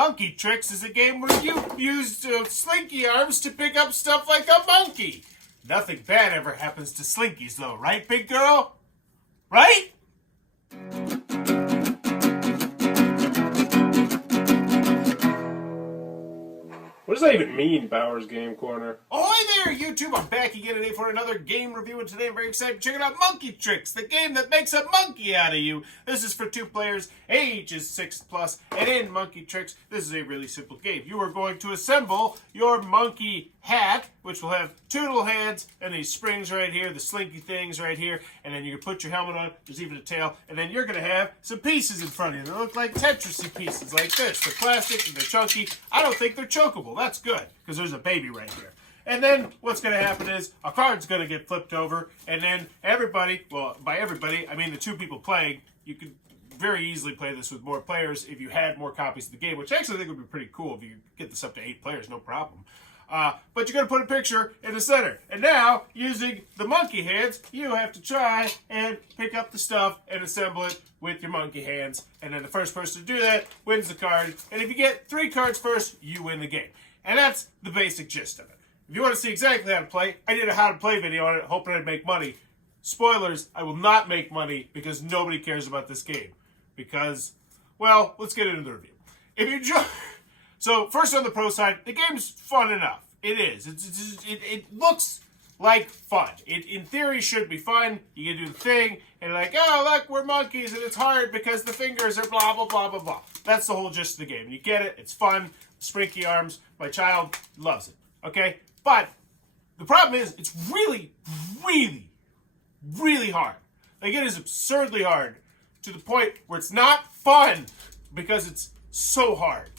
Monkey Tricks is a game where you use slinky arms to pick up stuff like a monkey. Nothing bad ever happens to slinkies though, right, big girl? Right? What does that even mean, Bowers Game Corner? Ahoy there, YouTube! I'm back again today for another game review, and today I'm very excited to check out Monkey Tricks, the game that makes a monkey out of you. This is for 2 players, age is 6+, and in Monkey Tricks, this is a really simple game. You are going to assemble your monkey hat, which will have 2 little hands, and these springs right here, the slinky things right here, and then you can put your helmet on, there's even a tail, and then you're going to have some pieces in front of you. They look like Tetris-y pieces like this. They're plastic and they're chunky. I don't think they're chokeable. That's good, because there's a baby right here. And then what's going to happen is a card's going to get flipped over, and then everybody, well, by everybody, I mean the 2 people playing, you could very easily play this with more players if you had more copies of the game, which I actually think would be pretty cool if you get this up to 8 players, no problem. But you're going to put a picture in the center. And now, using the monkey hands, you have to try and pick up the stuff and assemble it with your monkey hands. And then the first person to do that wins the card. And if you get 3 cards first, you win the game. And that's the basic gist of it. If you want to see exactly how to play, I did a how to play video on it, hoping I'd make money. Spoilers, I will not make money because nobody cares about this game. Because, well, let's get into the review. If you enjoy... So, first on the pro side, the game's fun enough. It is. It looks like fun. It, in theory, should be fun. You can do the thing, and like, oh, look, we're monkeys, and it's hard because the fingers are blah, blah, blah, blah, blah. That's the whole gist of the game. You get it. It's fun. Sprinky arms. My child loves it. Okay? But the problem is, it's really, really, really hard. Like, it is absurdly hard to the point where it's not fun because it's so hard.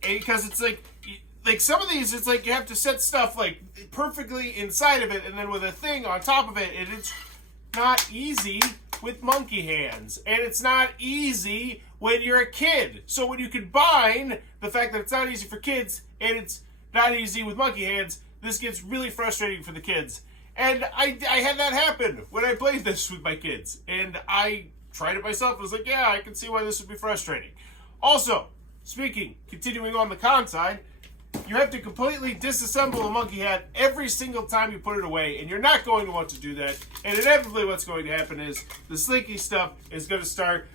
Because it's like some of these, it's like you have to set stuff like perfectly inside of it, and then with a thing on top of it, and it's not easy with monkey hands, and it's not easy when you're a kid. So when you combine the fact that it's not easy for kids and it's not easy with monkey hands, this gets really frustrating for the kids. And I had that happen when I played this with my kids, and I tried it myself. I was like, yeah, I can see why this would be frustrating. Also, continuing on the con side, you have to completely disassemble a monkey hat every single time you put it away, and you're not going to want to do that. And inevitably what's going to happen is the slinky stuff is going to start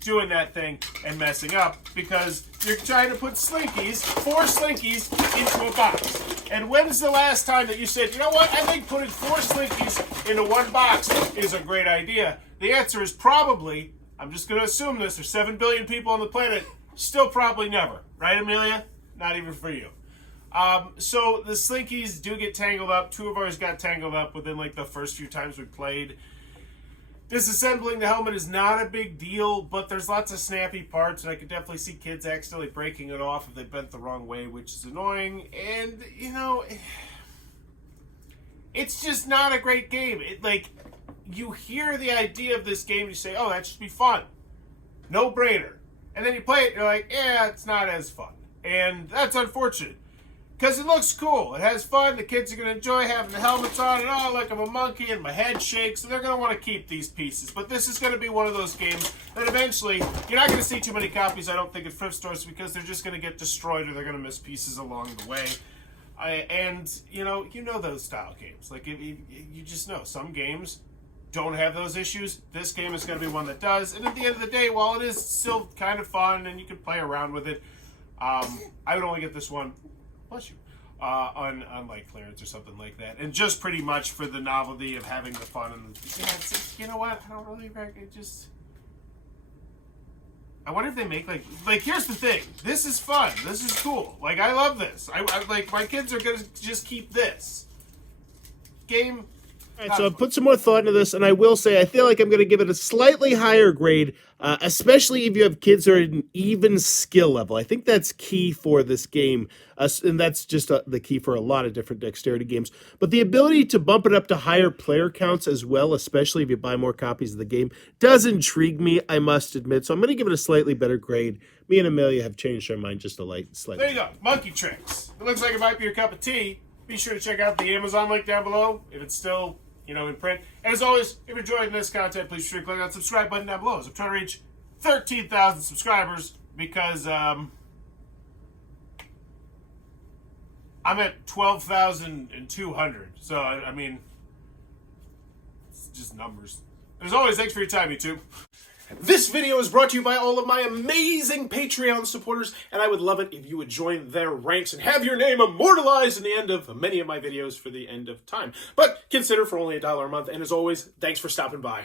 doing that thing and messing up because you're trying to put 4 slinkies into a box. And when's the last time that you said, you know what, I think putting 4 slinkies into one box is a great idea? The answer is probably, I'm just going to assume this, there's 7 billion people on the planet, still probably never. Right, Amelia? Not even for you. So the slinkies do get tangled up. 2 of ours got tangled up within like the first few times we played. Disassembling the helmet is not a big deal, but there's lots of snappy parts, and I could definitely see kids accidentally breaking it off if they bent the wrong way, which is annoying. And, you know, it's just not a great game. You hear the idea of this game, you say, oh, that should be fun. No brainer. And then you play it, and you're like, yeah, it's not as fun. And that's unfortunate. Because it looks cool. It has fun. The kids are going to enjoy having the helmets on. And oh, look, I'm a monkey and my head shakes. And they're going to want to keep these pieces. But this is going to be one of those games that eventually, you're not going to see too many copies, I don't think, at thrift stores because they're just going to get destroyed or they're going to miss pieces along the way. And, you know those style games. Like, you just know. Some games don't have those issues. This game is going to be one that does. And at the end of the day, while it is still kind of fun and you can play around with it, I would only get this one, bless you, on like clearance or something like that. And just pretty much for the novelty of having the fun. And you know what? I don't really I wonder if they make like here's the thing. This is fun. This is cool. Like, I love this. I like, my kids are going to just keep this game. All right, so I've put some more thought into this, and I will say I feel like I'm going to give it a slightly higher grade, especially if you have kids who are at an even skill level. I think that's key for this game, and that's just the key for a lot of different dexterity games. But the ability to bump it up to higher player counts as well, especially if you buy more copies of the game, does intrigue me, I must admit. So I'm going to give it a slightly better grade. Me and Amelia have changed our mind just slightly. There you go, Monkey Tricks. It looks like it might be your cup of tea. Be sure to check out the Amazon link down below if it's still in print. And as always, if you're enjoying this content, please be sure to click on the subscribe button down below. So I'm trying to reach 13,000 subscribers because, I'm at 12,200. So, I mean, it's just numbers. As always, thanks for your time, YouTube. This video is brought to you by all of my amazing Patreon supporters, and I would love it if you would join their ranks and have your name immortalized in the end of many of my videos for the end of time. But consider for only $1 a month, and as always, thanks for stopping by.